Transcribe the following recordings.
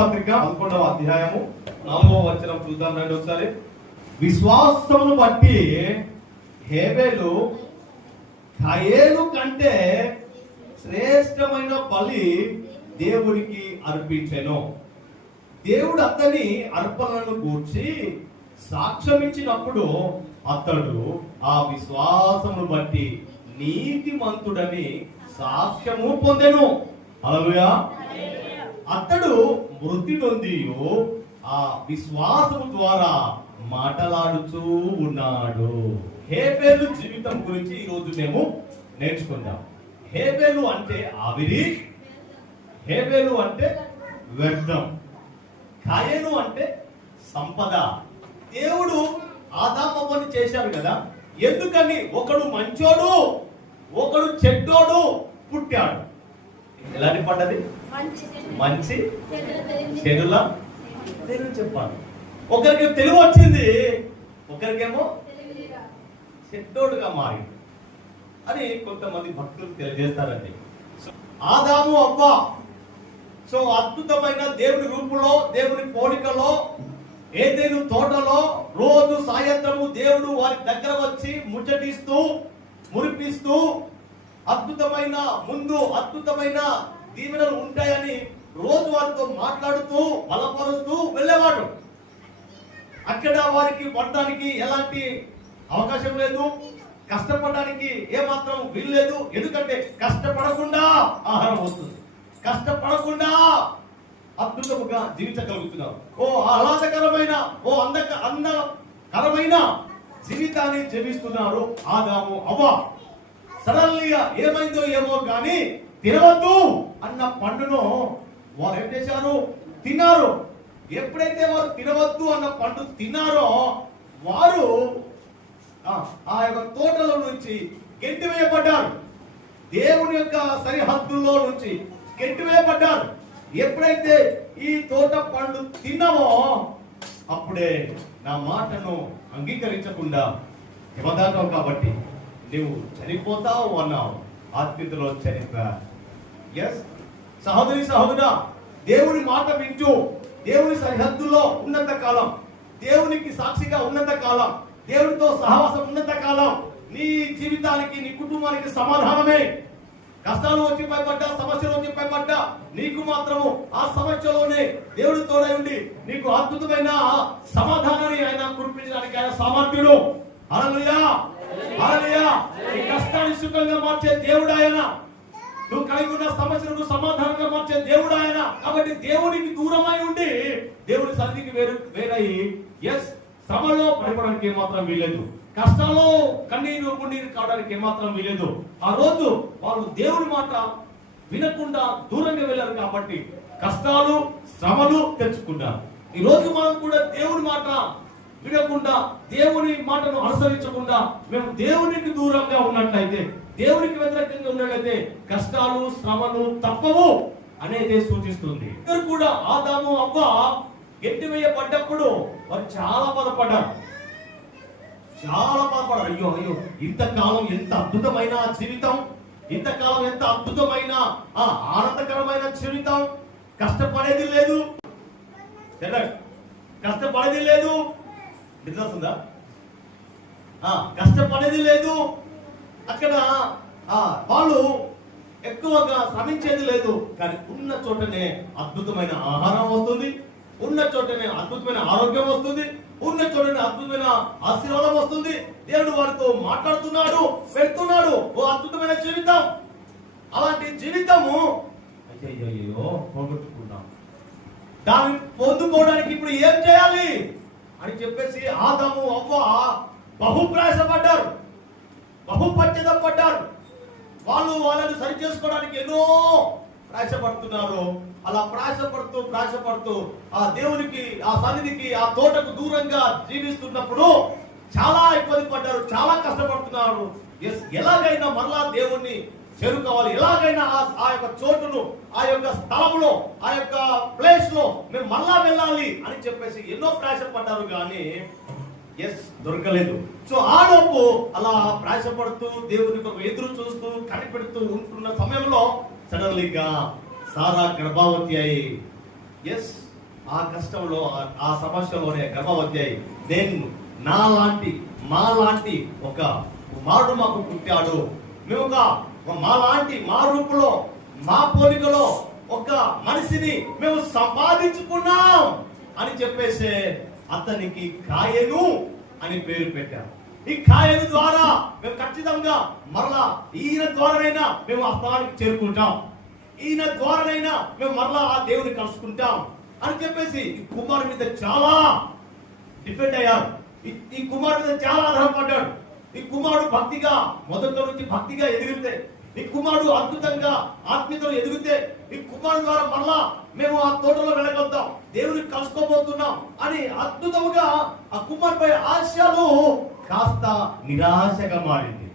పత్రిక 11వ అధ్యాయము 4వ వచనం చూద్దాం రండి ఒకసారి. విశ్వాసమును బట్టి హేబెలు కయీను కంటే శ్రేష్టమైన బలి దేవునికి అర్పించెను. దేవుడు అతని అర్పణలను గూర్చి సాక్ష్యం ఇచ్చినప్పుడు అతడు ఆ విశ్వాసమును బట్టి నీతిమంతుడని సాక్ష్యము పొందెను. హల్లెలూయా. అతడు మృతి నొంది ఆ విశ్వాసము ద్వారా మాటలాడుతూ ఉన్నాడు. హేబెలు జీవితం గురించి ఈరోజు మేము నేర్చుకుందాం. హేబెలు అంటే ఆవిరి, హేబెలు అంటే వ్యర్థం, కయీను అంటే సంపద. దేవుడు ఆదామవ్వని చేశారు కదా, ఎందుకని ఒకడు మంచోడు ఒకడు చెడ్డోడు పుట్టాడు. ఎలాంటి పడ్డది? మంచి చెడుల తెలివి చెప్పాలి. ఒకరికి తెలివి వచ్చింది, ఒకరికేమో చెడ్డోడుగా మారి అని కొంతమంది భక్తులు తెలియజేస్తారండి. ఆదాము అవ్వ అద్భుతమైన దేవుని రూపంలో, దేవుని పోలికలో, ఏదైనా తోటలో రోజు సాయంత్రము దేవుడు వారి దగ్గర వచ్చి ముచ్చటిస్తూ మురిపిస్తూ అద్భుతమైన దీవెనలు ఉంటాయని రోజు వారితో మాట్లాడుతూ బలపరుస్తూ వెళ్ళేవాడు. అక్కడ వారికి పడడానికి ఎలాంటి అవకాశం లేదు, కష్టపడడానికి ఏమాత్రం వీలు లేదు. ఎందుకంటే కష్టపడకుండా ఆహారం వస్తుంది, కష్టపడకుండా అద్భుతముగా జీవించగలుగుతున్నారు. ఆహ్లాదకరమైన అందకరమైన జీవితాన్ని జీవిస్తున్నారు ఆదాము అవ్వ. సడన్లీగా ఏమైందో ఏమో కానీ తినవద్దు అన్న పండును వారు ఏం చేశారు? తిన్నారు. ఎప్పుడైతే వారు తినవద్దు అన్న పండు తిన్నారో వారు ఆ యొక్క తోటలో నుంచి గెంటివేయబడ్డారు. దేవుని యొక్క సరిహద్దుల్లో నుంచి గెంటివేయబడ్డారు. ఎప్పుడైతే ఈ తోట పండు తిన్నామో అప్పుడే నా మాటను అంగీకరించకుండా యమదాటం కాబట్టి నువ్వు చనిపోతావు అన్నావు. ఆత్మీయతలో చనిపా. ఎస్ సహోదరి సహోదరా, దేవుని మాట వింటూ దేవుని సరిహద్దుల్లో ఉన్నంత కాలం, దేవునికి సాక్షిగా ఉన్నంత కాలం, దేవునితో సహవాసం ఉన్నంత కాలం నీ జీవితానికి, నీ కుటుంబానికి సమాధానమే. కష్టాలు వచ్చి పైపడ్డా, సమస్యలు వచ్చి పైపడ్డా నీకు మాత్రము ఆ సమస్యలోనే దేవుడి తోడై ఉండి నీకు అద్భుతమైన సమాధానాన్ని ఆయన కురిపించడానికి ఆయన సామర్థ్యుడు. హల్లెలూయా, హల్లెలూయా. నీ కష్టాన్ని సుఖంగా మార్చే దేవుడు ఆయన. నువ్వు కలిగి ఉన్న సమస్యలను సమాధానంగా మార్చే దేవుడు ఆయన. కాబట్టి దేవునికి దూరమై ఉండి దేవుని సన్నిధికి వేరై శ్రమలో పడిపోవడానికి ఏమాత్రం వీలేదు, కష్టాల్లో కన్నీరు కావడానికి ఏమాత్రం వీలేదు. ఆ రోజు వాళ్ళు దేవుని మాట వినకుండా దూరంగా వెళ్ళారు కాబట్టి కష్టాలు శ్రమలు తెచ్చుకున్నారు. ఈ రోజు మనం కూడా దేవుని మాట వినకుండా, దేవుని మాటను అనుసరించకుండా మేము దేవునికి దూరంగా ఉన్నట్లయితే, దేవునికి వ్యతిరేకంగా ఉన్నట్లయితే కష్టాలు శ్రమలు తప్పవు అనేది సూచిస్తుంది. ఇద్దరు కూడా ఆదాము అవ్వ గెంటివేయబడ్డప్పుడు వారు చాలా బాధపడ్డారు. అయ్యో ఇంతకాలం ఎంత అద్భుతమైన జీవితం, ఇంతకాలం ఎంత అద్భుతమైన ఆనందకరమైన జీవితం, కష్టపడేది లేదు, నిద్రస్తుందా? కష్టపడేది లేదు. అక్కడ వాళ్ళు ఎక్కువగా శ్రమించేది లేదు. కానీ ఉన్న చోటనే అద్భుతమైన ఆహారం వస్తుంది, ఉన్న చోటనే అద్భుతమైన ఆరోగ్యం వస్తుంది, ఉన్న చోటనే అద్భుతమైన ఆశీర్వాదం వస్తుంది. దేవుడు వారితో మాట్లాడుతున్నాడు, పెడుతున్నాడు. అద్భుతమైన జీవితం. అలాంటి జీవితము అయ్యో పోగొట్టుకున్నాం. దాన్ని పొందుకోవడానికి ఇప్పుడు ఏం చేయాలి అని చెప్పేసి ఆదాము అవ్వ బహు ప్రయాసపడ్డారు, బహు పశ్చాత్తాపడ్డారు. వాళ్ళని సరి చేసుకోవడానికి ఎన్నో ప్రయాసపడుతున్నారు. అలా ప్రయాసపడుతూ ఆ దేవునికి, ఆ సన్నిధికి, ఆ తోటకు దూరంగా జీవిస్తున్నప్పుడు చాలా ఇబ్బంది పడ్డారు, చాలా కష్టపడుతున్నారు. ఎలాగైనా మరలా దేవుణ్ణి చేరుకోవాలి, ఎలాగైనా ఆ యొక్క చోటును, ఆ యొక్క స్థలంలో, ఆ యొక్క ప్లేస్ లో మేము మరలా వెళ్ళాలి అని చెప్పేసి ఎన్నో ప్రయాసపడ్డారు. కానీ దొరకలేదు. ఆలోపు అలా ప్రయాసపడుతూ దేవుని ఎదురు చూస్తూ కనిపెడుతూ ఉంటున్న సమయంలో సడన్లీగా సారా గర్భావతి అయి ఆ కష్టంలో ఆ సమస్యలోనే గర్భవతి అయి నేను నాలాంటి మాలాంటి ఒక కుమారుడు మాకు పుట్టాడు, మేము ఒక మాలాంటి మా రూపులో మా పోలికలో ఒక మనిషిని మేము సంపాదించుకున్నాం అని చెప్పేసి అతనికి కాయను అని పేరు పెట్టాం. ఈ కాయను ద్వారా మేము ఖచ్చితంగా మరలా ఈయన ద్వారానైనా మేము ఆ స్థానానికి చేరుకుంటాం, ఈయన ద్వారానైనా మేము మరలా ఆ దేవుని కలుసుకుంటాం అని చెప్పేసి ఈ కుమారుడి మీద చాలా డిపెండ్ అయ్యారు. ఈ కుమారుడి మీద చాలా ఆధారపడ్డాడు. ఈ కుమారుడు భక్తిగా మొదట్లో నుంచి భక్తిగా ఎదిగితే, ఈ కుమారుడు అద్భుతంగా ఆత్మీయతలో ఎదిగితే, ఈ కుమారుడు ద్వారా మరలా మేము ఆ తోటలో వెళ్ళగలుగుతాం, దేవుని కలుసుకోబోతున్నాం అని అద్భుతముగా ఆ కుమారుపై ఆశలు కాస్త నిరాశగా మారింది.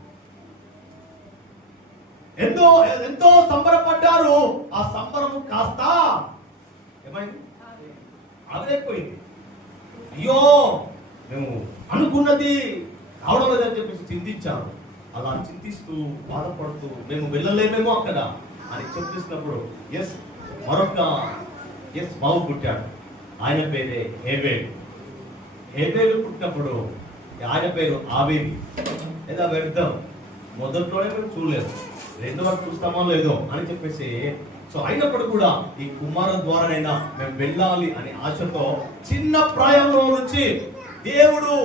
ఎంతో సంబరపడ్డారు. ఆ సంబరము కాస్త ఏమైంది, ఆవిరైపోయింది. అయ్యో మేము అనుకున్నది కావడం లేదని చెప్పేసి చింతించారు. అలా చింతిస్తూ బాధపడుతూ మేము వెళ్ళలేమేమో అక్కడ అని చెప్పిస్తున్నప్పుడు మరొక బాబు పుట్టాడు. ఆయన పేరే హేబేలు. హేబేలు పుట్టినప్పుడు ఆయన పేరు ఆబేలు. లేదా వెళ్దాం, మొదట్లోనే మేము చూడలేదు, రెండో వరకు చూస్తామో లేదో అని చెప్పేసి సో అయినప్పుడు కూడా ఈ కుమారుల ద్వారానైనా మేము వెళ్ళాలి అనే ఆశతో చిన్న ప్రాయంలో నుంచి దేవుడు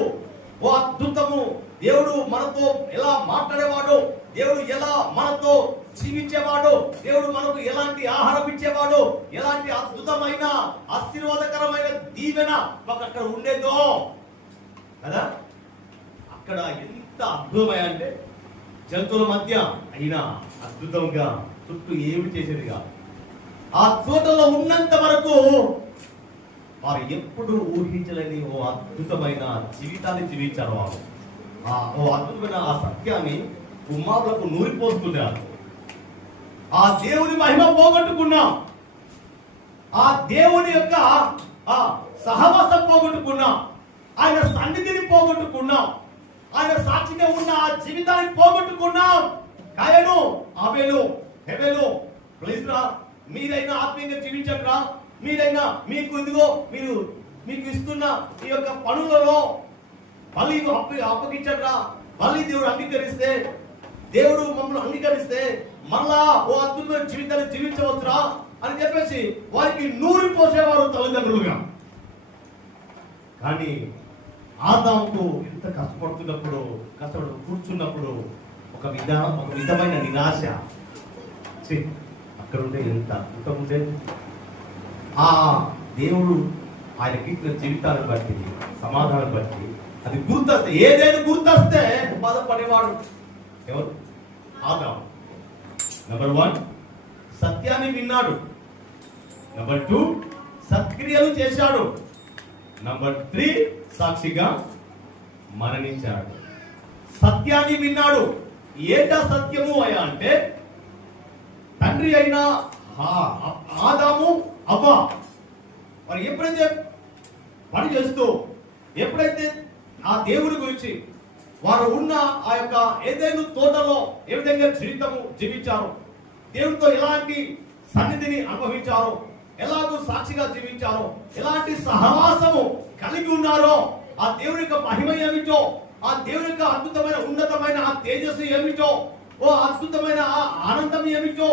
ఓ అద్భుతము, దేవుడు మనతో ఎలా మాట్లాడేవాడు, దేవుడు ఎలా మనతో జీవించేవాడు, దేవుడు మనకు ఎలాంటి ఆహారం ఇచ్చేవాడు, ఎలాంటి అద్భుతమైన ఆశీర్వాదకరమైన దీవెన మాకు అక్కడ ఉండేదో కదా. అక్కడ ఎంత అద్భుతమయ్యా అంటే జంతువుల మధ్య అయినా అద్భుతంగా చుట్టూ ఏమి చేసేదిగా. ఆ తోటలో ఉన్నంత వరకు వారు ఎప్పుడు ఊహించలేని ఓ అద్భుతమైన జీవితాన్ని జీవించారు. వారు ఓ అద్భుతమైన ఆ సత్యాన్ని కుమారులకు నూరిపోస్తున్నారు. ఆ దేవుని మహిమ పోగొట్టుకున్నాం, ఆ దేవుని యొక్క ఆ సహవాసం పోగొట్టుకున్నాం, ఆయన సన్నిధిని పోగొట్టుకున్నాం, ఆయన సాక్షిగా ఉన్న ఆ జీవితాన్ని పోగొట్టుకున్నాం. కాయను ఆబేలు హేబేలు ప్లీజ్ రా, మీరైనా ఆత్మీయంగా జీవించండి రా, మీరైనా మీకు ఇదిగో మీకు ఇస్తున్న ఈ యొక్క పనులలో మళ్ళీ అప్పగించండి రా, మళ్ళీ దేవుడు అంగీకరిస్తే, దేవుడు మమ్మల్ని అంగీకరిస్తే మళ్ళా ఓ అద్భుతమైన జీవితాన్ని జీవించవచ్చురా అని చెప్పేసి వారికి నూరి పోసేవారు తల్లిదండ్రులుగా. కానీ ఆదాముకు ఎంత కష్టపడుతూ కూర్చున్నప్పుడు ఒక విధమైన నిరాశ. అక్కడ ఉంటే ఎంత అద్భుతం ఉంటే ఆ దేవుడు ఆయనకి ఇచ్చిన జీవితాన్ని బట్టి సమాధానం బట్టి అది గుర్తొస్తే, ఏదైనా గుర్తొస్తే బాధపడేవాడు ఎవరు? ఆదాము. నెంబర్ 1 సత్యాన్ని విన్నాడు, నెంబర్ 2 సత్క్రియలు చేశాడు, నెంబర్ 3 సాక్షిగా మరణించాడు. సత్యాన్ని విన్నాడు. ఏంటా సత్యము అయ్యా అంటే తండ్రి అయిన ఆదాము అవ్వ మరి ఎప్పుడైతే పని చేస్తూ ఎప్పుడైతే ఆ దేవుడి గురించి వారు ఉన్న ఆ యొక్క ఏదైనా తోటలో ఏ విధంగా జీవించారో, దేవుడితో ఎలాంటి సన్నిధిని అనుభవించారో, ఎలాగో సాక్షిగా జీవించారో, ఎలాంటి సహవాసము కలిగి ఉన్నారో, ఆ దేవుని యొక్క మహిమ ఏమిటో, ఆ దేవుని యొక్క అద్భుతమైన ఉన్నతమైన ఆ తేజస్సు ఏమిటో, ఓ అద్భుతమైన ఆ ఆనందం ఏమిటో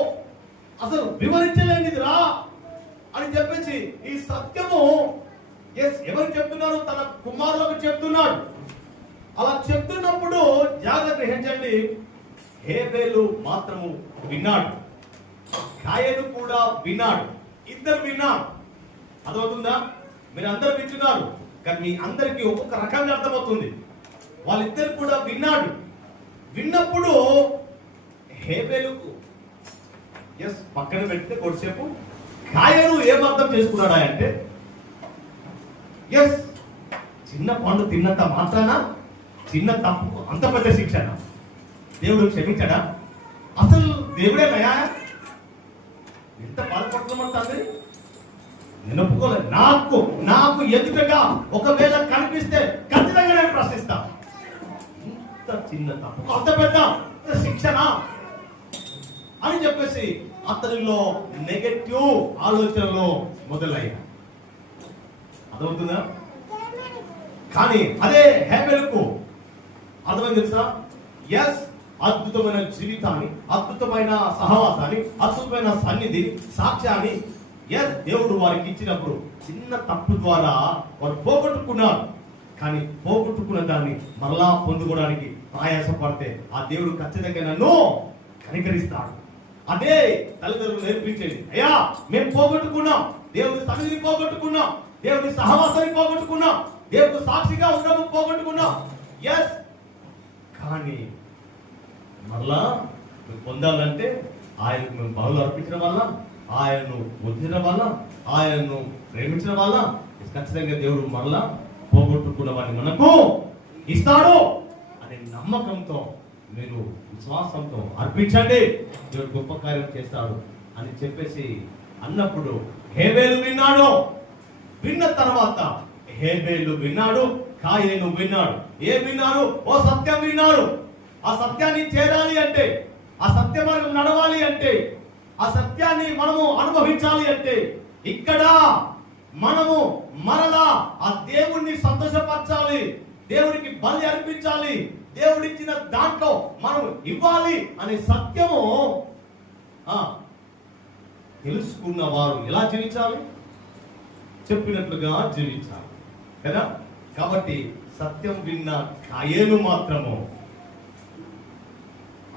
అసలు వివరించలేనిదిరా అని చెప్పేసి ఈ సత్యము ఎవరు చెప్తున్నారు? తన కుమారులకు చెప్తున్నాడు. అలా చెప్తున్నప్పుడు జాగ్రత్త గ్రహించండి, హేబేలు మాత్రము విన్నాడు, కాయను కూడా విన్నాడు. ఇద్దరు విన్నారు. అర్థమవుతుందా? మీరు అందరు వింటున్నారు కానీ మీ అందరికీ ఒక్కొక్క రకంగా అర్థమవుతుంది. వాళ్ళిద్దరు కూడా విన్నాడు. విన్నప్పుడు హేబేలుకు పక్కన పెడితే కొద్దిసేపు కాయను ఏమర్థం చేసుకున్నాడా అంటే చిన్న పండు తిన్నంత మాత్రాన చిన్న తప్పు అంత పెద్ద శిక్షణ దేవుడు క్షమించడా? అసలు దేవుడే నయా ఎంత బాధపడుతున్నాం తండ్రి, నేను ఒప్పుకోలేదు. నాకు ఎదుటగా ఒకవేళ కనిపిస్తే ఖచ్చితంగా నేను ప్రశ్నిస్తా. ఇంత చిన్న తప్పు అంత పెద్ద శిక్షణ అని చెప్పేసి అతనిలో నెగటివ్ ఆలోచనలు మొదలయ్యాయి. అర్థమవుతుందా? కానీ అదే హేబెలుకు అర్థమైంది తెలుసా? ఎస్, అద్భుతమైన జీవితాన్ని, అద్భుతమైన సహవాసాన్ని, అద్భుతమైన సన్నిధి, సాక్ష్యాన్ని ఎస్ దేవుడు వారికి ఇచ్చినప్పుడు చిన్న తప్పు ద్వారా వారు పోగొట్టుకున్నారు. కానీ పోగొట్టుకున్న దాన్ని మరలా పొందుకోవడానికి ప్రయాసపడితే ఆ దేవుడు ఖచ్చితంగా నన్ను కనికరిస్తాడు. అదే తల్లిదండ్రులు నేర్పించేది. అయ్యా, మేము పోగొట్టుకున్నాం, దేవుని సన్నిధిని పోగొట్టుకున్నాం, దేవుని సహవాసాన్ని పోగొట్టుకున్నాం, దేవుడు సాక్షిగా ఉండడం పోగొట్టుకున్నాం. ఎస్, కానీ మరలా పొందాలంటే ఆయనకు మేము బలులు అర్పించడం వల్ల, ఆయనను వదిలించడం వల్ల, ఆయనను ప్రేమించడం వల్ల ఖచ్చితంగా దేవుడు మరలా పోగొట్టుకున్న వాడిని మనకు ఇస్తాడు అనే నమ్మకంతో మీరు విశ్వాసంతో అర్పించండి, దేవుడు గొప్ప కార్యం చేస్తాడు అని చెప్పేసి అన్నప్పుడు హేబేలు విన్నాడు. విన్న తర్వాత హేబేలు విన్నాడు, కాయేను విన్నాడు. ఏం విన్నారు? ఓ సత్యం విన్నారు. ఆ సత్యాన్ని చేరాలి అంటే, ఆ సత్య మార్గం నడవాలి అంటే, ఆ సత్యాన్ని మనము అనుభవించాలి అంటే ఇక్కడ మనము మరలా ఆ దేవుణ్ణి సంతోషపరచాలి, దేవుడికి బలి అర్పించాలి, దేవుడిచ్చిన దాంట్లో మనం ఇవ్వాలి అనే సత్యము తెలుసుకున్న వారు ఎలా జీవించాలి? చెప్పినట్లుగా జీవించాలి కదా. కాబట్టి సత్యం విన్న కాయేను మాత్రము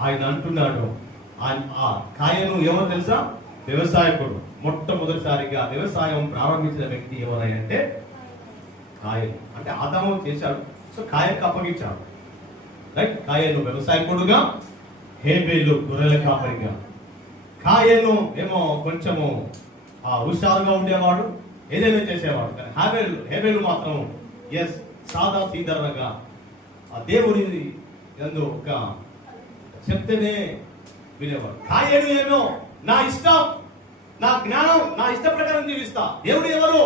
ఆయన అంటున్నాడు. ఆ కాయేను ఎవరు తెలుసా? వ్యవసాయకుడు. మొట్టమొదటిసారిగా వ్యవసాయం ప్రారంభించిన వ్యక్తి ఎవరంటే కాయేను. అంటే ఆదాము చేశాడు, సో కాయేనుకు అప్పగించాడు. రైట్. కాయేను వ్యవసాయకుడుగా, హేబేలు గొర్రెల కాపరిగా. కాయేను ఏమో కొంచెము హుషారుగా ఉండేవాడు, ఏదైనా చేసేవాడు. కానీ హేబేలు మాత్రం ఎస్ సాదా సీదరగా ఆ దేవుడి ఎందు ఒక చెప్తేనే వినేవాడు. కాయేను ఏమో నా ఇష్టం, నా జ్ఞానం, నా ఇష్ట ప్రకారం జీవిస్తా, దేవుడు ఎవరు,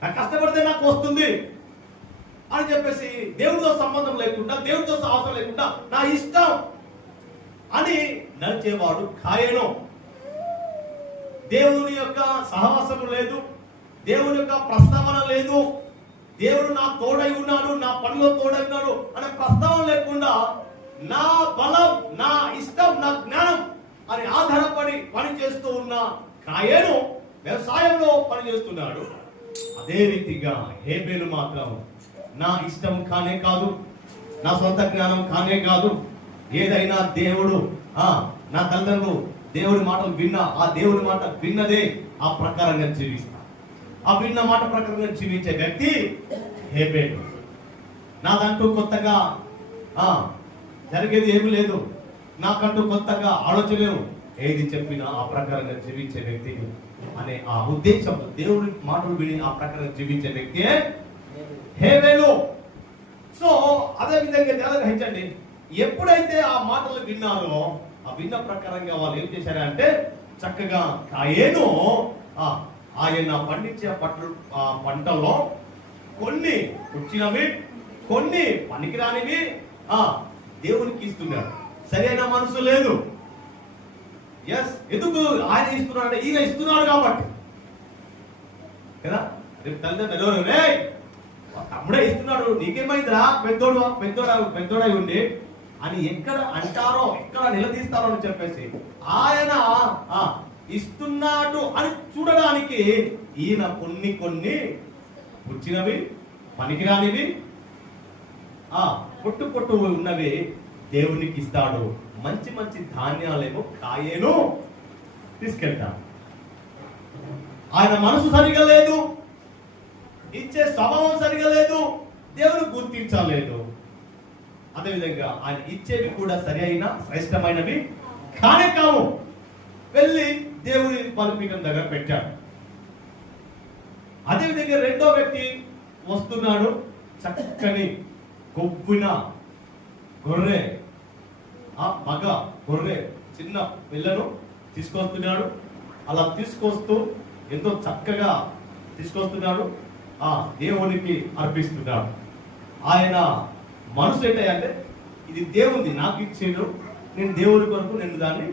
నాకు కష్టపడితే నాకు వస్తుంది అని చెప్పేసి దేవుడితో సంబంధం లేకుండా, దేవుడితో అవసరం లేకుండా నా ఇష్టం అని నడిచేవాడు కాయేను. దేవుని యొక్క సహవాసము లేదు, దేవుని యొక్క ప్రస్తావన లేదు, దేవుడు నా తోడై ఉన్నాడు, నా పనిలో తోడై ఉన్నాడు అనే ప్రస్తావన లేకుండా నా బలం, నా ఇష్టం, నా జ్ఞానం అని ఆధారపడి పని చేస్తూ ఉన్న కాయేను వ్యవసాయంలో పనిచేస్తున్నాడు. అదే రీతిగా హేబేలు మాత్రం నా ఇష్టం కానే కాదు, నా సొంత జ్ఞానం కానే కాదు, ఏదైనా దేవుడు నా తల్లిదండ్రులు దేవుడి మాటలు విన్నా, ఆ దేవుడి మాట విన్నదే ఆ ప్రకారంగా జీవిస్తా. ఆ విన్న మాట ప్రకారంగా జీవించే వ్యక్తి హేబేలు. నాదంటూ కొత్తగా జరిగేది ఏమీ లేదు, నాకంటూ కొత్తగా ఆలోచన లేవు, ఏది చెప్పినా ఆ ప్రకారంగా జీవించే వ్యక్తి అనే ఆ ఉద్దేశంతో దేవుడి మాటలు విని ఆ ప్రకారంగా జీవించే వ్యక్తి హేబేలు. సో అదే విధంగా గ్రహించండి, ఎప్పుడైతే ఆ మాటలు విన్నారో ఆ విన్న ప్రకారంగా వాళ్ళు ఏం చేశారంటే చక్కగా కాయేను ఆయన పండించే పంటల్లో కొన్ని వచ్చినవి, కొన్ని పనికిరానివి దేవునికి ఇస్తున్నాడు. సరైన మనసు లేదు. ఎస్, ఎందుకు ఆయన ఇస్తున్నాడు అంటే ఈయన ఇస్తున్నాడు కాబట్టి కదా. రేపు తల్లిదండ్రులు తమ్ముడే ఇస్తున్నాడు, నీకేమైందిరా పెద్దోడై ఉండి అని ఎక్కడ అంటారో, ఎక్కడ నిలదీస్తారో అని చెప్పేసి ఆయన ఇస్తున్నాడు అని చూడడానికి ఈయన కొన్ని పుచ్చినవి, పనికిరానివి, పొట్టు ఉన్నవి దేవునికి ఇస్తాడు. మంచి మంచి ధాన్యాలేమో కాయేను తీసుకెళ్తాడు. ఆయన మనసు సరిగా లేదు, ఇచ్చే స్వభావం సరిగా లేదు, దేవుని గుర్తించలేదు. అదేవిధంగా ఆయన ఇచ్చేవి కూడా సరి అయిన శ్రేష్టమైనవి కానే కావు. వెళ్ళి దేవుని బలిపీఠం దగ్గర పెట్టాడు. అదేవిధంగా రెండో వ్యక్తి వస్తున్నాడు, చక్కని కొవ్విన గొర్రె, మగ గొర్రె చిన్న పిల్లను తీసుకొస్తున్నాడు. అలా తీసుకొస్తూ ఎంతో చక్కగా తీసుకొస్తున్నాడు, దేవునికి అర్పిస్తున్నాడు. ఆయన మనసు ఏంటంటే ఇది దేవుంది, నాకు ఇచ్చేడు, నేను దేవుడి కొరకు నేను దాన్ని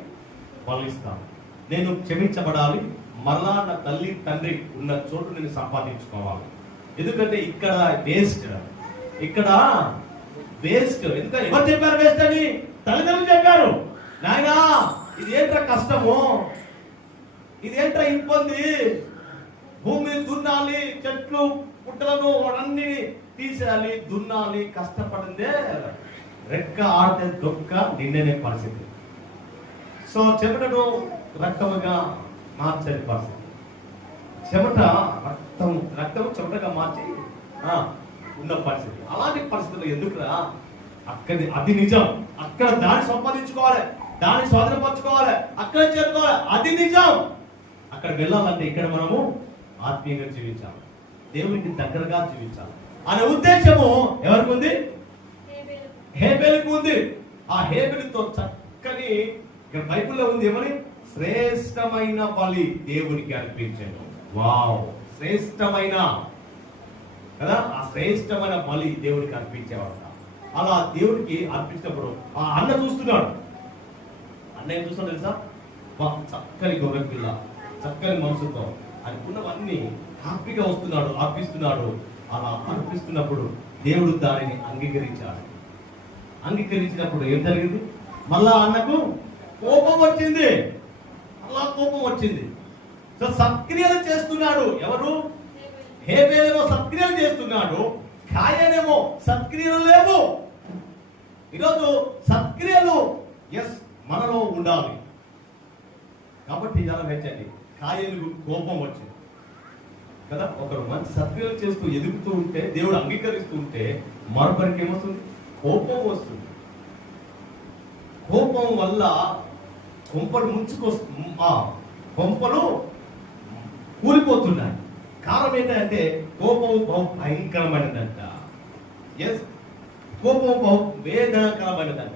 బలిస్తాను, నేను క్షమించబడాలి, మరలా నా తల్లి తండ్రి ఉన్న చోటు నేను సంపాదించుకోవాలి, ఎందుకంటే ఇక్కడ వేస్ట్, ఇక్కడ వేస్ట్. ఎందుకంటే ఎవరు చెప్పారు వేస్ట్ అని? తల్లిదండ్రులు చెప్పారు. నాయనా ఇదేంట్రా కష్టము, ఇదేంట్రా ఇబ్బంది, భూమిని దున్నాలి, చెట్లు పుట్టలను అన్ని తీసేయాలి, దున్నాలి, కష్టపడిందే రెక్క ఆడితే దొక్క నిండనే పరిస్థితి. సో చెమటను రక్తముగా మార్చని పరిస్థితి. చెమట రక్తం చెమటగా మార్చి ఉన్న పరిస్థితి. అలాంటి పరిస్థితులు ఎందుకురా? అక్కడి అది నిజం. అక్కడ దాన్ని సంపాదించుకోవాలి, దాన్ని స్వాధీనపరచుకోవాలి, అక్కడ చేరుకోవాలి, అది నిజం. అక్కడ వెళ్ళాలంటే ఇక్కడ మనము ఆత్మీయంగా జీవించాలి, దేవునికి దగ్గరగా జీవించాలి అనే ఉద్దేశము ఎవరికి ఉంది? హేబేలుకు ఉంది. ఆ హేబేలుతో చక్కని ఇక్కడ బైబిల్లో ఉంది ఏమని? శ్రేష్టమైన బలి దేవునికి అర్పించాడు. వావ్, శ్రేష్టమైన కదా, ఆ శ్రేష్టమైన బలి దేవుడికి అర్పించేవాడు. అలా దేవుడికి అర్పించినప్పుడు ఆ అన్న చూస్తున్నాడు. అన్న ఏం చూస్తాడు తెలుసా? చక్కని గొర్రె పిల్ల, చక్కని మనసుతో అనుకున్నవన్నీ హ్యాపీగా వస్తున్నాడు, అర్పిస్తున్నాడు. అలా అర్పిస్తున్నప్పుడు దేవుడు దానిని అంగీకరించాడు. అంగీకరించినప్పుడు ఏం జరిగింది? మళ్ళా అన్నకు కోపం వచ్చింది. అలా కోపం వచ్చింది. సో సత్క్రియలు చేస్తున్నాడు. ఎవరు? హేబేలేమో సత్క్రియలు చేస్తున్నాడు, కాయనేమో సత్క్రియలు లేవు. ఈరోజు సత్క్రియలు మనలో ఉండాలి. కాబట్టి ఇలా వెచ్చండి. కాయను కోపం వచ్చింది కదా. ఒకరు మంచి సత్క్రియలు చేస్తూ ఎదుగుతూ ఉంటే, దేవుడు అంగీకరిస్తూ ఉంటే, మరొకరికి ఏమొస్తుంది? కోపం వస్తుంది. కోపం వల్ల కొంపలు కొంపలు కూలిపోతున్నాయి. కారణం ఏంటంటే కోపం బహు భయంకరమైనదంట. కోపం బహు వేదనకరమైనదంట.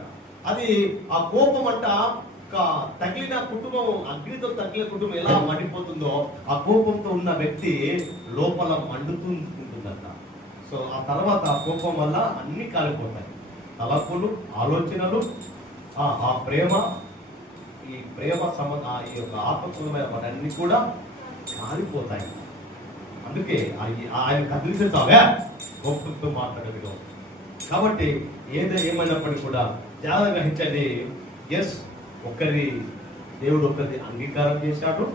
అది ఆ కోపం అంట తగిలిన కుటుంబం, అగ్నితో తగిలిన కుటుంబం ఎలా మండిపోతుందో ఆ కోపంతో ఉన్న వ్యక్తి లోపల మండుతుంటుందంట. సో ఆ తర్వాత ఆ కోపం వల్ల అన్ని కాలిపోతాయి. తలపులు, ఆలోచనలు, ఆ ప్రేమ, ఈ ప్రేమ ఈ యొక్క ఆత్మకూలమైన వాటన్ని కూడా కాలిపోతాయి. అందుకే ఆయన కదిలించావే కోపంతో మాట్లాడేది. కాబట్టి ఏమైనప్పటికీ కూడా జాగ్రత్త గ్రహించండి. దేవుడు ఒకరిది అంగీకారం చేశాడు,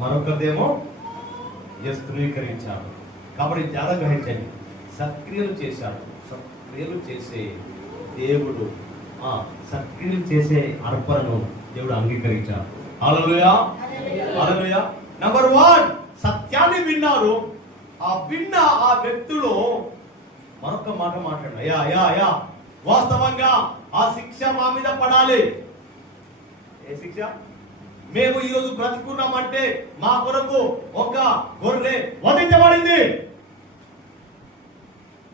మరొకరిదేమో ధృవీకరించాడు. కాబట్టి జాగ్రత్త గ్రహించండి. సత్క్రియలు చేశాడు. సత్క్రియలు చేసే దేవుడు, సత్క్రియలు చేసే అర్పణను దేవుడు అంగీకరించాడు. హల్లెలూయా, హల్లెలూయా. నంబర్ 1, సత్యాన్ని విన్నారు. విన్న ఆ వ్యక్తులు మరొక మాట మాట్లాడారు. అయ్యా వాస్తవంగా ఆ శిక్ష మా మీద పడాలి. ఏ శిక్ష? మేము ఈరోజు బ్రతుకున్నామంటే మా కొరకు ఒక గొర్రె వధించబడింది.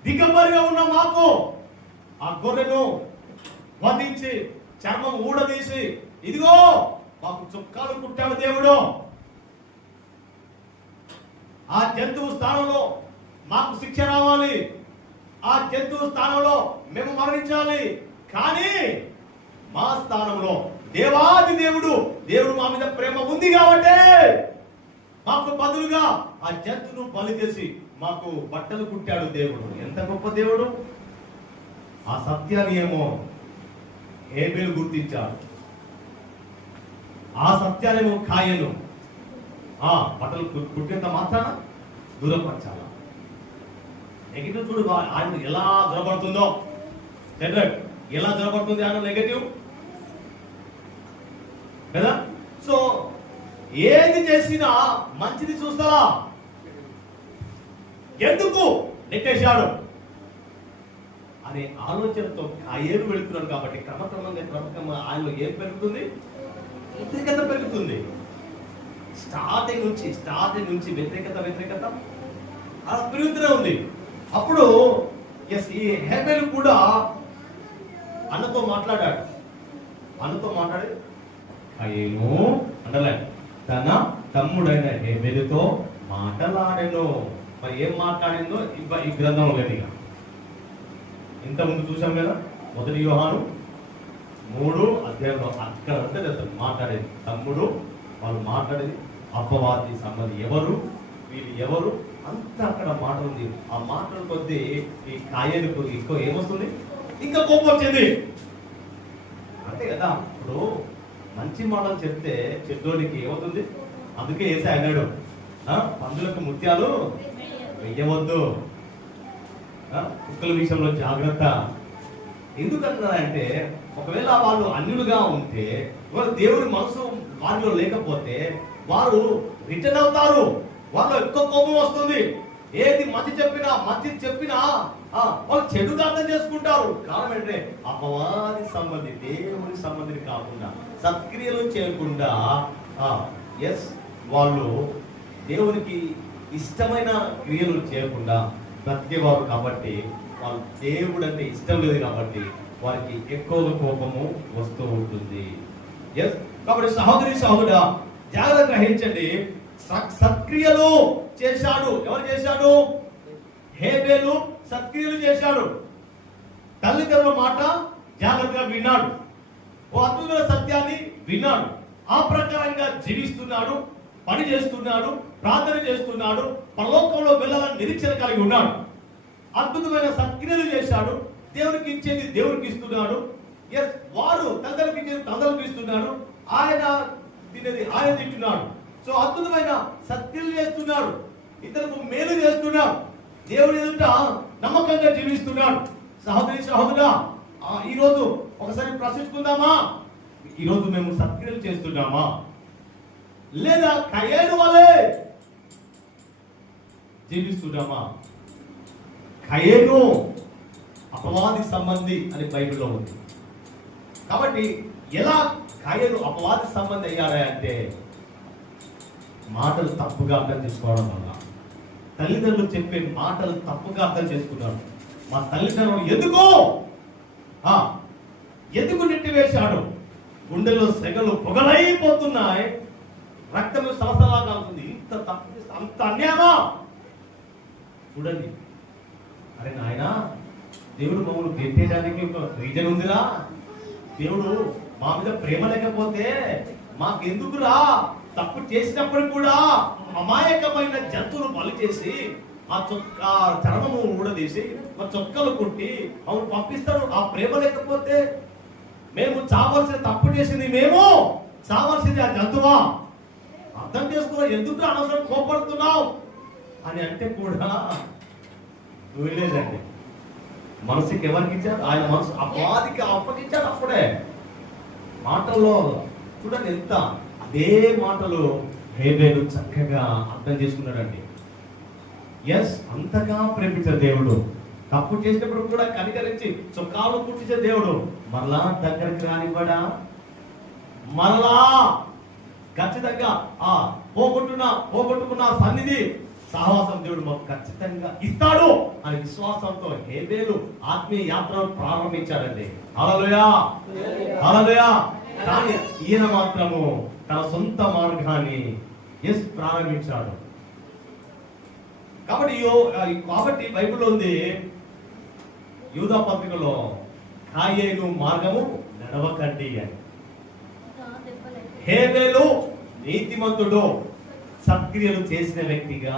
దిగంబరిగా ఉన్న మాకు ఆ గొర్రెను వధించి చర్మం ఊడదీసి ఇదిగో మాకు చొక్కాలు కుట్టాడు దేవుడు. ఆ జంతువు స్థానంలో మాకు శిక్ష రావాలి. ఆ జంతువు స్థానంలో మేము మరణించాలి. కానీ మా స్థానంలో దేవాది దేవుడు మా మీద ప్రేమ ఉంది కాబట్టి మాకు బదులుగా ఆ జంతువును బలి చేసి మాకు బట్టలు కుట్టాడు దేవుడు. ఎంత గొప్ప దేవుడు! ఆ సత్యాన్ని ఏమో హేబేలు గుర్తించాడు. ఆ సత్యాలేమో కాయను బట్టలు కుట్టేంత మాత్రాన దూరపరచాల. నెగిటివ్ చూడు, ఆయన ఎలా దూరపడుతుందో. ఎలా దూరపడుతుంది ఆయన నెగటివ్ కదా. సో ఏది చేసినా మంచిది చూస్తారా? ఎందుకు నెట్టేశాడు అనే ఆలోచనతో కాయేరు వెళుతున్నాడు. కాబట్టి క్రమక్రమంగా ఆయనలో ఏం పెరుగుతుంది? వ్యతిరేకత పెరుగుతుంది. స్టార్టింగ్ నుంచి వ్యతిరేకత అలా పెరుగుతూనే ఉంది. అప్పుడు ఈ హేబేలు కూడా అన్నతో మాట్లాడి కయీను అండర్లైన్ తన తమ్ముడైన హేబేలుతో మాట్లాడాను. మరి ఏం మాట్లాడిందో ఈ గ్రంథంలో లేదు. ఇక ఇంతకుముందు చూసాం కదా, 1 యోహాను 3 అధ్యాయంలో అక్కడ ఉంటుంది అసలు మాట్లాడేది. తమ్ముడు వాళ్ళు మాట్లాడేది అపవాది సంబంధి ఎవరు, వీళ్ళు ఎవరు, అంత అక్కడ మాట ఉంది. ఆ మాటల కొద్దీ ఈ కాయేనుకు ఎక్కువ ఏమొస్తుంది, ఇంకా కోపం వచ్చింది అంతే కదా. ఇప్పుడు మంచి మాటలు చెప్తే చెడ్డోడికి ఏమవుతుంది? అందుకే వేసి అన్నాడు, పందులకు ముత్యాలు వెయ్యవద్దు, కుక్కల విషయంలో జాగ్రత్త. ఎందుకంటున్నారంటే ఒకవేళ వాళ్ళు అన్యులుగా ఉంటే, వాళ్ళు దేవుడి మనసు వారిలో లేకపోతే వారు రిటర్న్ అవుతారు, వాళ్ళు ఎక్కువ కోపం వస్తుంది. ఏది మంచి చెప్పినా వాళ్ళు చెడుగా అర్థం చేసుకుంటారు. కారణం ఏంటంటే అపవాది సంబంధి, దేవుడి సంబంధిని కాకుండా సత్క్రియలు చేయకుండా వాళ్ళు దేవునికి ఇష్టమైన క్రియలు చేయకుండా బ్రతికేవారు. కాబట్టి వాళ్ళు దేవుడు అంటే ఇష్టం లేదు కాబట్టి వారికి ఎక్కువగా కోపము వస్తూ ఉంటుంది. కాబట్టి సహోదరుడా జాగ్రత్త గ్రహించండి. సత్క్రియలు చేశాడు. ఎవరు చేశాడు? హేబేలు సత్క్రియలు చేశాడు. తల్లిదండ్రుల మాట జాగ్రత్తగా విన్నాడు, ఓ అద్భుతమైన సత్యాన్ని విన్నాడు, ఆ ప్రకారంగా జీవిస్తున్నాడు, పని చేస్తున్నాడు, ప్రార్థన చేస్తున్నాడు, పరలోకంలో వెళ్ళాలని నిరీక్షణ కలిగి ఉన్నాడు. అద్భుతమైన సత్క్రియలు చేశాడు, దేవునికి ఇచ్చేది దేవునికి ఇస్తున్నాడు. వారు తల్లిదండ్రులకు ఇచ్చేది తల్లిదండ్రులకు ఇస్తున్నాడు, ఆయన తినేది ఆయన తింటున్నాడు. సో అద్భుతమైన సత్క్రియలు చేస్తున్నాడు, ఇతరులకు మేలు చేస్తున్నాడు, దేవుని ఎదుట నమ్మకంగా జీవిస్తున్నాడు. సహోదరుడా ఈరోజు ఒకసారి ప్రశ్నించుకుందామా? ఈరోజు మేము సత్క్రియలు చేస్తున్నామా, లేదా కయేను వలె జీవిస్తున్నామా? కయేను అపవాది సంబంధి అని బైబిల్లో ఉంది. కాబట్టి ఎలా కయేను అపవాది సంబంధి అయ్యారా అంటే మాటలు తప్పుగా అర్థం చేసుకోవడం వల్ల. తల్లిదండ్రులు చెప్పే మాటలు తప్పుగా అర్థం చేసుకున్నారు. మా తల్లిదండ్రులు ఎందుకు నెట్టివేశాడు? గుండెలో సెగలు పొగలైపోతున్నాయి, రక్తము సలసలా కాలుతుంది. అంత అన్యాయమా? చూడండి, అరే నాయనా, దేవుడు మమ్మల్ని గెట్టేయడానికి ఒక రీజన్ ఉందిరా. దేవుడు మా మీద ప్రేమ లేకపోతే మాకెందుకురా? తప్పు చేసినప్పుడు కూడా అమాయకమైన జంతువులు బలి చేసి ఆ చర్మము ఊడదీసి మా చొక్కలు కుట్టి అవును పంపిస్తాడు. ఆ ప్రేమ లేకపోతే మేము చావాల్సిన, తప్పు చేసింది మేము, చావాల్సింది ఆ జంతువా? అర్థం చేసుకున్నా, ఎందుకు అనవసరం కోపడుతున్నావు అని అంటే కూడా వీలేదండి. మనసుకి ఎవరికి ఇచ్చారు? ఆయన మనసు అపవాదికి అప్పగించాడు. అప్పుడే మాటల్లో చూడండి ఎంత, అదే మాటలు హేబేలు చక్కగా అర్థం చేసుకున్నాడండి. అంతగా ప్రేమించారు దేవుడు. తప్పు చేసినప్పుడు కూడా కనికరించి చొక్కాలు కుట్టించే దేవుడు మరలా దగ్గరికి రానివ్వడా? మరలా ఖచ్చితంగా పోగొట్టుకున్న సన్నిధి సహవాసం దేవుడు మాకు ఖచ్చితంగా ఇస్తాడు అని విశ్వాసంతో హేబేలు ఆత్మీయ యాత్రను ప్రారంభించాడండి. హల్లెలూయా, హల్లెలూయా. కానీ ఈయన మాత్రము తన సొంత మార్గాన్ని ప్రారంభించాడు. కాబట్టి బైబిల్లో ఉంది, యూదా పత్రికలో కాయేను మార్గము నడవకండి అని. హేబేలు నీతిమంతుడు, సత్క్రియలు చేసిన వ్యక్తిగా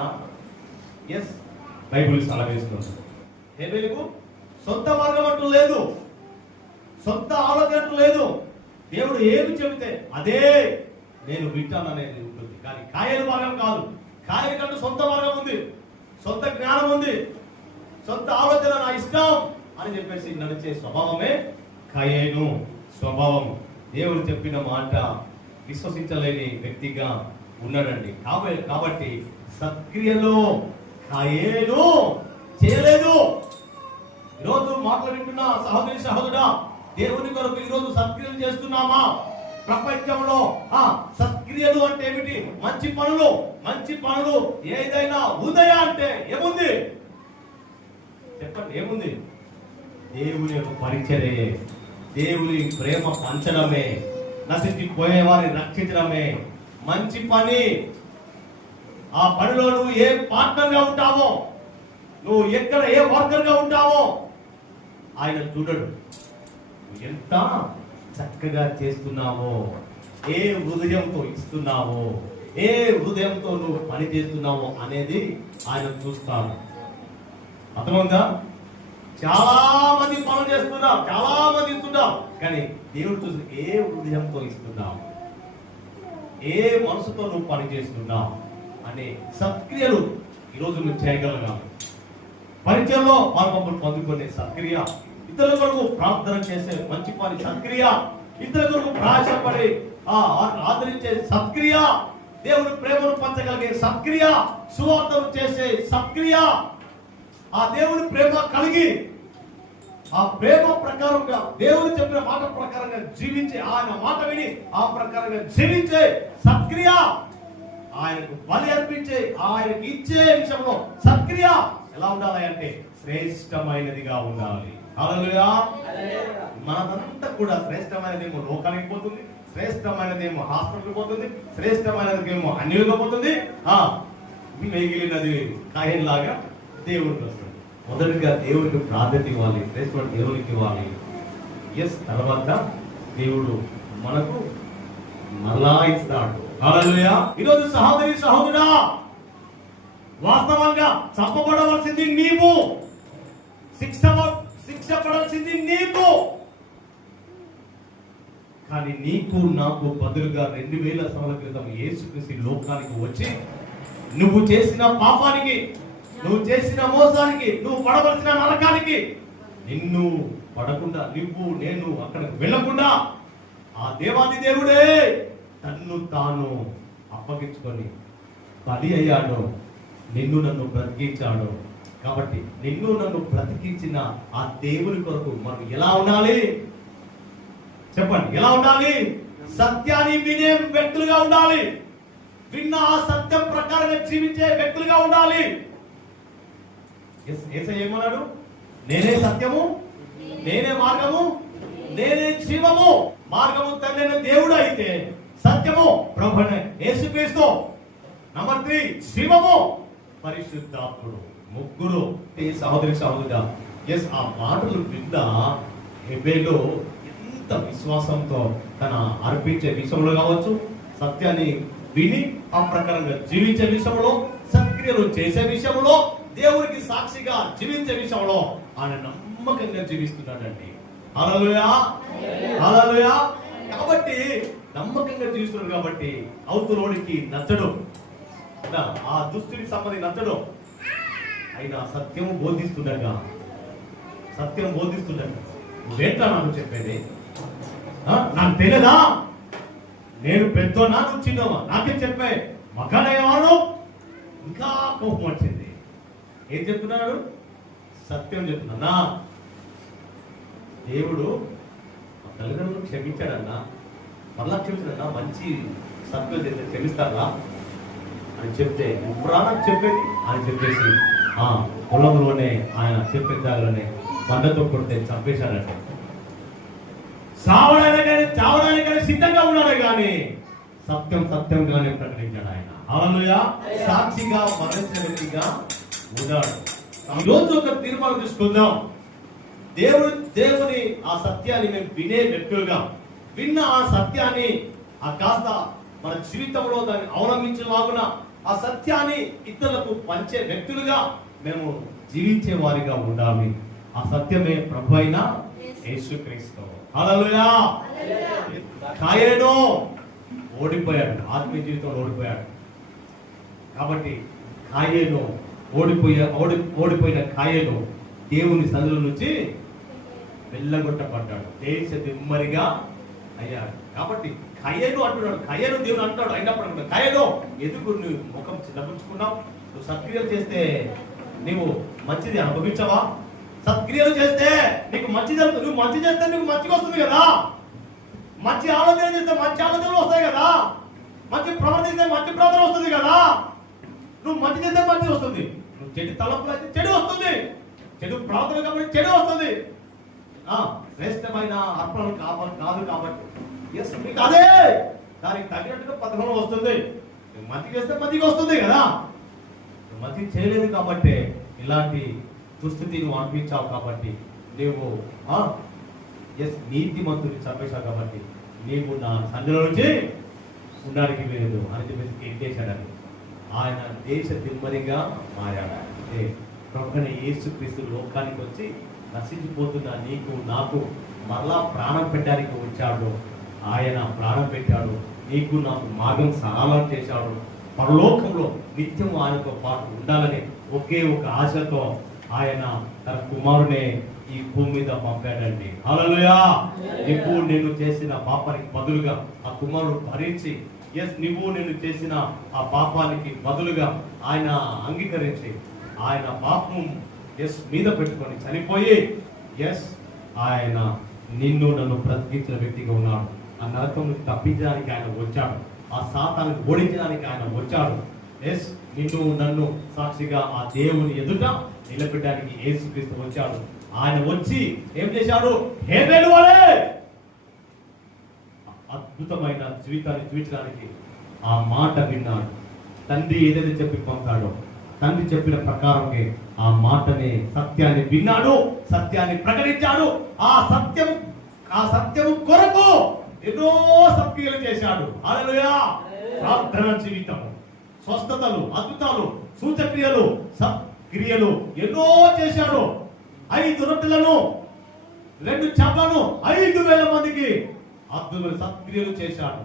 బైబిల్ సెలవిస్తుంది. హేబేలుకు సొంత మార్గం అంటూ లేదు, సొంత ఆలోచన అంటూ లేదు. దేవుడు ఏమి చెబితే అదే నేను వింటాను అనేది ఉంటుంది. కానీ కాయేను మార్గం కాదు. కాయేను కంటూ సొంత మార్గం ఉంది, సొంత జ్ఞానం ఉంది, సొంత ఆలోచన, నా ఇష్టం అని చెప్పేసి నడిచే స్వభావమే కాయేను స్వభావం. దేవుడు చెప్పిన మాట విశ్వసించలేని వ్యక్తిగా ఉన్నాడండి. కాబట్టి సత్క్రియలో కాయేను చేయలేదు. ఈరోజు మాటలు వింటున్న సహోదరుడా, దేవుని కొరకు ఈరోజు సత్క్రియలు చేస్తున్నామా? ప్రపంచంలో సత్క్రియలు అంటే ఏమిటి? మంచి పనులు ఏదైనా ఉందయా అంటే ఏముంది చెప్పండి? ఏముంది? దేవుని యొక్క పరిచర్యే, దేవుని ప్రేమ పంచడమే, నశించిపోయే వారిని రక్షించడమే మంచి పని. ఆ పనిలో నువ్వు ఏ పార్ట్నర్ గా ఉంటావో, నువ్వు ఎక్కడ ఏ వర్కర్ గా ఉంటావో ఆయన చూడడు. ఎంత చక్కగా చేస్తున్నావో, ఏ హృదయంతో ఇస్తున్నావో, ఏ హృదయంతో నువ్వు పని చేస్తున్నావు అనేది ఆయన చూస్తాడు. అర్థమైందా? చాలా మంది పనులు చేస్తున్నాం, చాలా మంది ఇస్తున్నాం, కానీ దేవుడు చూసి ఏ హృదయంతో ఇస్తున్నావు, ఏ మనసుతో నువ్వు పని చేస్తున్నావు అనే సత్క్రియలు ఈరోజు నువ్వు చేయగలగాలి. పరిచయంలో పాల్పంపులు పొందుకునే సత్క్రియ, ఇతరుల కొరకు ప్రార్థన చేసే మంచి పని సత్క్రియ, ఇతరుల కొరకు ప్రయాసపడి ఆదరించే సత్క్రియ, దేవుని ప్రేమను పంచగలిగే సత్క్రియ, సువార్తను చేసే సత్క్రియ, ఆ దేవుని ప్రేమ కలిగి ఆ ప్రేమ ప్రకారంగా దేవుడు చెప్పిన మాట ప్రకారంగా జీవించే, ఆయన మాట విని ఆ ప్రకారంగా జీవించే సత్క్రియ, ఆయనకు బలి అర్పించే, ఆయనకు ఇచ్చే విషయంలో సత్క్రియ ఎలా ఉండాలి అంటే శ్రేష్టమైనదిగా ఉండాలి. హల్లెలూయా. మనదంతా కూడా శ్రేష్టమైనదేమో లోకానికి పోతుంది, శ్రేష్టమైనదేమో హాస్పిటల్కి పోతుంది, శ్రేష్టమైనదేమో అన్యులుగా పోతుంది, మిగిలినది కాయన్ లాగా దేవుడికి వస్తుంది. మొదటిగా దేవుడికి ప్రాధాన్యత ఇవ్వాలి, శ్రేష్టమైన దేవునికి ఇవ్వాలి. తర్వాత దేవుడు మనకు మళ్ళా ఇస్తాడు. హల్లెలూయా. ఈరోజు సహోదరి సహోదరుడా, వాస్తవంగా చంపబడవలసింది నీవు, శిక్ష పడాల్సింది నీవు, కానీ నీకు నాకు బదులుగా 2000 సంవత్సరాల క్రితం యేసుక్రీస్తు లోకానికి వచ్చి నువ్వు చేసిన పాపానికి, నువ్వు చేసిన మోసానికి, నువ్వు పడవలసిన నరకానికి నిన్ను పడకుండా, నువ్వు నేను అక్కడికి వెళ్ళకుండా ఆ దేవాది దేవుడే తన్ను తాను అప్పగించుకొని బలి అయ్యాడు, నిన్ను నన్ను బ్రతికించాడు. కాబట్టి నిన్ను నన్ను బ్రతికించిన ఆ దేవుని కొరకు మనం ఎలా ఉండాలి చెప్పండి? ఎలా ఉండాలి? సత్యాన్ని వినే వ్యక్తులుగా ఉండాలి, విన్న ఆ సత్యం ప్రకారంగా జీవించే వ్యక్తులుగా ఉండాలి. యేసయ్య ఏమన్నాడు? నేనే సత్యము, నేనే మార్గము, నేనే జీవము. మార్గము తండ్రి దేవుడు అయితే, సత్యము ప్రభువైన యేసుక్రీస్తు, నంబర్ 3 జీవము పరిశుద్ధాత్ముడు. ముగ్గురు సహోదరి సహోదరుడా, ఆ మాటలు విన్న హెబెలు ఎంత విశ్వాసంతో తన అర్పించే విషయంలో కావచ్చు, సత్యాన్ని విని ఆ ప్రకారంగా జీవించే విషయంలో, సత్క్రియలు చేసే విషయంలో, దేవునికి సాక్షిగా జీవించే విషయంలో ఆయన నమ్మకంగా జీవిస్తున్నాడండి. హల్లెలూయా, హల్లెలూయా. కాబట్టి నమ్మకంగా జీవిస్తున్నాడు కాబట్టి అవతలోడికి నచ్చడు, ఆ దుస్తుడికి సంబంధించి నచ్చడు. అయినా సత్యము బోధిస్తుండగా, సత్యం బోధిస్తుండగా నువ్వేంటా నాకు చెప్పేది? నాకు తెలియదా? నేను పెద్దోనా, నువ్వు చిన్నవా? నాకే చెప్పే మగాడయ్యేవాడు. ఇంకా కోపం వచ్చింది. ఏం చెప్తున్నాడు? సత్యం చెప్తున్నా. దేవుడు తల్లిదండ్రులు క్షమించాడన్నా, మళ్ళా క్షమించాడన్నా, మంచి సత్యం చేస్తే క్షమిస్తారా అని చెప్తే ఇప్పుడు చెప్పేది అని చెప్పేసి పొలంలోనే ఆయన చెప్పేదాలోనే బండతో కొడితే చంపేశాడంటే, చావడానికని సిద్ధంగా ఉన్నాడు, కానీ సత్యంగానే ప్రకటించాడు ఆయన. హల్లెలూయా. సాక్షిగా మరణించిన వ్యక్తిగా ఉన్నాడు. ఈరోజు ఒక తీర్మానం తీసుకుందాం. దేవుని ఆ సత్యాన్ని మేము వినే వ్యక్తులుగా, విన్న ఆ సత్యాన్ని ఆ కాస్త మన జీవితంలో దాన్ని అవలంబించేలాగున ఆ సత్యాన్ని ఇతరులకు పంచే వ్యక్తులుగా మేము జీవించే వారిగా ఉండాలి. ఆ సత్యమే ప్రభు అయిన యేసుక్రీస్తు. హల్లెలూయా. కాయేను ఓడిపోయాడు, ఆత్మీయ జీవితంలో ఓడిపోయాడు. కాబట్టి కాయేను ఓడిపోయిన కాయేను దేవుని సన్నిధిలో నుంచి వెళ్ళగొట్టబడ్డాడు, దేశ దిమ్మరిగా అయ్యాడు. కాబట్టి కయ్యను అంటున్నాడు, కయ్యను దేవుడు అంటాడు. అయినప్పుడు కయ్యను ఎందుకు నువ్వు ముఖం చిన్నపుచ్చుకున్నావు? నువ్వు సత్క్రియలు చేస్తే నీవు మంచిది అనుభవించవా? సత్క్రియలు చేస్తే నీకు మంచి జరుగుతుంది. నువ్వు మంచి చేస్తే నీకు మంచిగా వస్తుంది కదా, మంచి ఆలోచన చేస్తే మంచి ఆలోచనలు వస్తాయి కదా, మంచి ప్రవర్తిస్తే మంచి ప్రవర్తన వస్తుంది కదా. నువ్వు మంచి చేస్తే మంచి వస్తుంది, నువ్వు చెడు తలపులు అయితే చెడు వస్తుంది, చెడు ప్రవర్తన కాబట్టి చెడు వస్తుంది. శ్రేష్టమైన అర్పణలు కాదు కాబట్టి మీకు అదే దానికి తగినట్టుగా పథకంలో వస్తుంది. మంచి చేస్తే మంచిగా వస్తుంది కదా. మంచి చేయలేదు కాబట్టి ఇలాంటి దుస్థితి నువ్వు అనిపించావు కాబట్టి నీవు నీతిమంతుని చంపేశావు కాబట్టి నీవు నా సంధిలో నుంచి ఉండడానికి లేదు అని చెప్పేసి ఎక్కేశాడని ఆయన దేశ దిమ్మరిగా మారాడు. అంటే ప్రొక్కన యేసుక్రీస్తు లోకానికి వచ్చి నశించిపోతున్న నీకు నాకు మరలా ప్రాణం పెట్టడానికి వచ్చాడు. ఆయన ప్రాణం పెట్టాడు, నీకు నాకు మార్గం సరళం చేశాడు. పరలోకంలో నిత్యం ఆయనతో పాటు ఉండాలని ఒకే ఒక ఆశతో ఆయన తన కుమారునే ఈ భూమి మీద పంపాడండి. హల్లెలూయా. నువ్వు నేను చేసిన పాపానికి బదులుగా ఆ కుమారుడు భరించి, నువ్వు నేను చేసిన ఆ పాపానికి బదులుగా ఆయన అంగీకరించి ఆయన పాపం మీద పెట్టుకొని చనిపోయి ఆయన నిన్ను నన్ను బ్రతికించిన వ్యక్తిగా ఉన్నాడు. ఆ నరకం తప్పించడానికి ఆయన వచ్చాడు, ఆ సాతాన్ని ఓడించడానికి ఆయన వచ్చాడు. నిన్ను నన్ను సాక్షిగా ఆ దేవుని ఎదుట నిలబెట్టడానికి యేసుక్రీస్తు వచ్చాడు. ఆయన వచ్చి ఏం చేశాడు? హేబెలు వలె అద్భుతమైన జీవితాన్ని జీవించడానికి ఆ మాట విన్నాడు. తండ్రి ఏదైతే చెప్పి పంపాడో, తండ్రి చెప్పిన ప్రకారంగా ఆ మాటని సత్యాన్ని విన్నాడు, సత్యాన్ని ప్రకటించాడు. ఆ సత్యం కొరకు ఎన్నో సత్క్రియలు చేశాడు. హల్లెలూయా. ప్రార్థన జీవితము, స్వస్థతలు, అద్భుతాలు, సూచక్రియలు, సత్క్రియలు ఎన్నో చేశాడు. 5 రొట్టెలను 2 చేపలను 5,000 మందికి అద్భుతమైన సత్క్రియలు చేశాడు.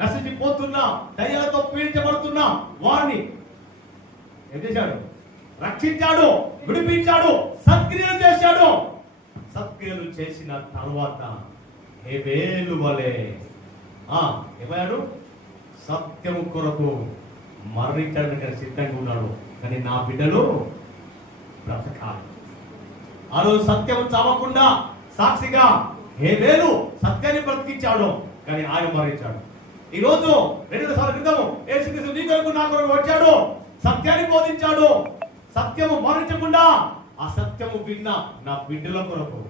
నశించిపోతున్న దయ్యాలతో పీడించబడుతున్న వారిని ఏం చేశాడు? రక్షించాడు, విడిపించాడు, సత్క్రియలు చేశాడు. సత్క్రియలు చేసిన తర్వాత హేబెలు వలె ఏమయ్యాడు? సత్యము కొరకు మరణించడానికి సిద్ధంగా ఉన్నాడు. కానీ నా బిడ్డలు బ్రతకాలి. ఆ రోజు సత్యం చావకుండా సాక్షిగా హేబెలు సత్యాన్ని బ్రతికించాడు, కానీ ఆయన మరణించాడు. ఈ రోజు 2 సంవత్సరాల క్రితం యేసుక్రీస్తు నీ కొరకు నా కొరకు వచ్చాడు, సత్యాన్ని బోధించాడు. సత్యము మరణించకుండా ఆ సత్యము విన్న నా బిడ్డల కొరకు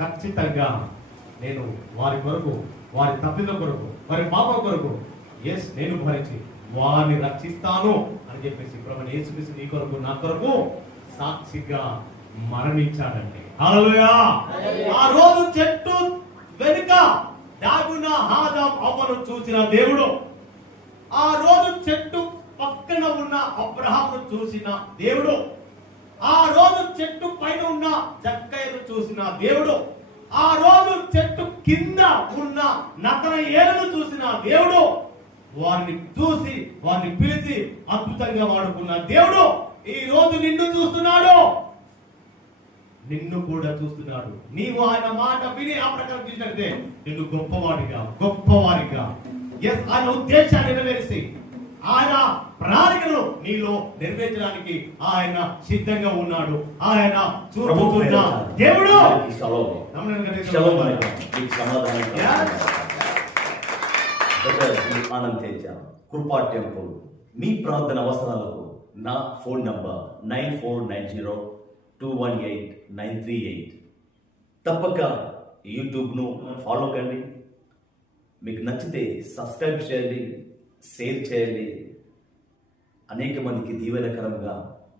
ఖచ్చితంగా నేను వారి కొరకు, వారి తప్పిద కొరకు, వారి పాప కొరకు నేను భరించి వారిని రక్షిస్తాను అని చెప్పేసి ప్రభువైన యేసుక్రీస్తు నీ కొరకు నా కొరకు సాక్షిగా మరణించాడండి. హల్లెలూయా. ఆ రోజు చెట్టు వెనుక దాగున్న ఆదాం అవ్వను చూసిన దేవుడు, ఆ రోజు చెట్టు పక్కన ఉన్న అబ్రహామును చూసిన దేవుడు, ఆ రోజు చెట్టు పైన ఉన్న జక్కయ్యను చూసిన దేవుడు, ఆ రోజు చెట్టు కింద ఉన్న నతనయేలును చూసిన దేవుడు, వారిని చూసి వారిని పిలిచి అద్భుతంగా వాడుకున్న దేవుడు ఈ రోజు నిన్ను చూస్తున్నాడు, నిన్ను కూడా చూస్తున్నాడు. నీవు ఆయన మాట విని ఆ ప్రకారం చూసినట్టే నిన్ను గొప్పవారిగా ఆయన ఉద్దేశాన్ని నెరవేర్చి ఆయన ప్రణాళికను నీలో నెరవేర్చడానికి ఆయన సిద్ధంగా ఉన్నాడు. ఆయన చూస్తున్న దేవుడు. ఆనంద్ తేజ, కృపా టెంపుల్. మీ ప్రార్థన అవసరాలకు నా ఫోన్ నంబర్ 9490218938. తప్పక యూట్యూబ్ను ఫాలో కండి. మీకు నచ్చితే సబ్స్క్రైబ్ చేయండి, షేర్ చేయండి. అనేక మందికి దీవెనకరంగా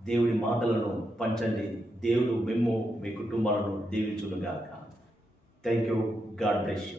దేవుడి మాటలను పంచండి. దేవుడు మీ కుటుంబాలను దీవించునుగాక. Thank you. God bless you.